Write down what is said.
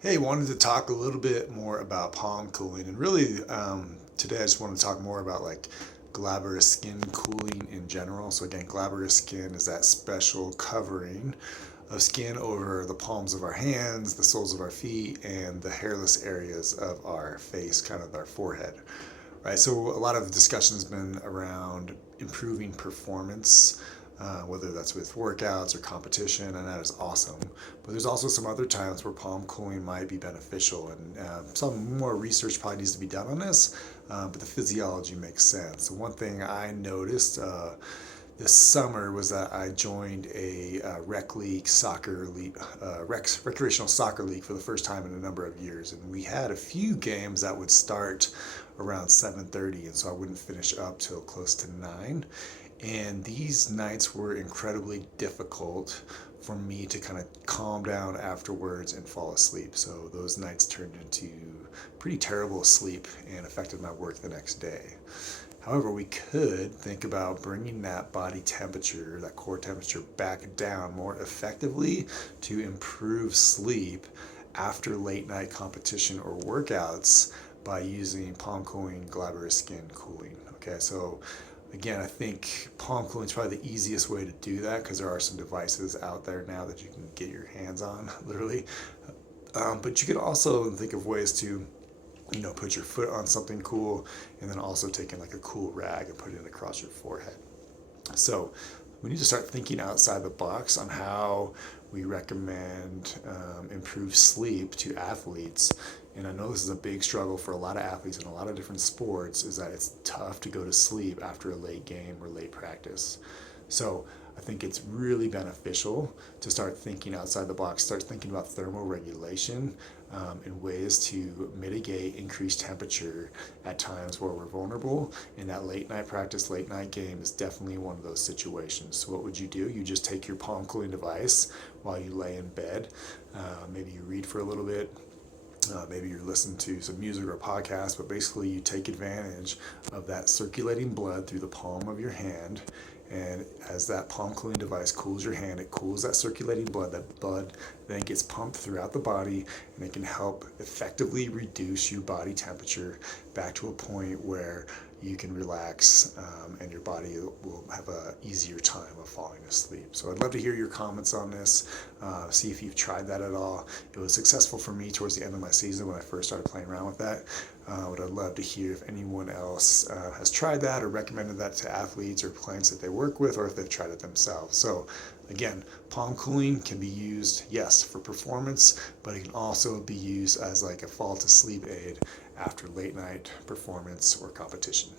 Hey, wanted to talk a little bit more about palm cooling, and really today I just want to talk more about like glabrous skin cooling in general. So again, glabrous skin is that special covering of skin over the palms of our hands, the soles of our feet, and the hairless areas of our face, kind of our forehead. Right, so a lot of the discussion has been around improving performance, whether that's with workouts or competition, and that is awesome. But there's also some other times where palm cooling might be beneficial, and some more research probably needs to be done on this, but the physiology makes sense. So one thing I noticed this summer was that I joined a recreational soccer league for the first time in a number of years, and we had a few games that would start around 7:30, and so I wouldn't finish up till close to 9. And these nights were incredibly difficult for me to kind of calm down afterwards and fall asleep. So those nights turned into pretty terrible sleep and affected my work the next day. However, we could think about bringing that body temperature, that core temperature, back down more effectively to improve sleep after late night competition or workouts by using palm cooling, glabrous skin cooling. Okay, so again, I think palm cooling is probably the easiest way to do that because there are some devices out there now that you can get your hands on, literally. But you could also think of ways to put your foot on something cool and then also taking like a cool rag and put it across your forehead. So we need to start thinking outside the box on how we recommend improved sleep to athletes. And I know this is a big struggle for a lot of athletes in a lot of different sports, is that it's tough to go to sleep after a late game or late practice. So I think it's really beneficial to start thinking outside the box, start thinking about thermal regulation and ways to mitigate increased temperature at times where we're vulnerable. And that late night practice, late night game is definitely one of those situations. So what would you do? You just take your palm cooling device while you lay in bed. Maybe you read for a little bit. Maybe you're listening to some music or a podcast, but basically you take advantage of that circulating blood through the palm of your hand. And as that palm cooling device cools your hand, it cools that circulating blood. That blood then gets pumped throughout the body, and it can help effectively reduce your body temperature back to a point where you can relax and your body will have a easier time of falling asleep. So I'd love to hear your comments on this. See if you've tried that at all. It was successful for me towards the end of my season when I first started playing around with that. But I'd love to hear if anyone else has tried that or recommended that to athletes or clients that they work with, or if they've tried it themselves. So again, palm cooling can be used, yes, for performance, but it can also be used as like a fall to sleep aid after late night performance or competition.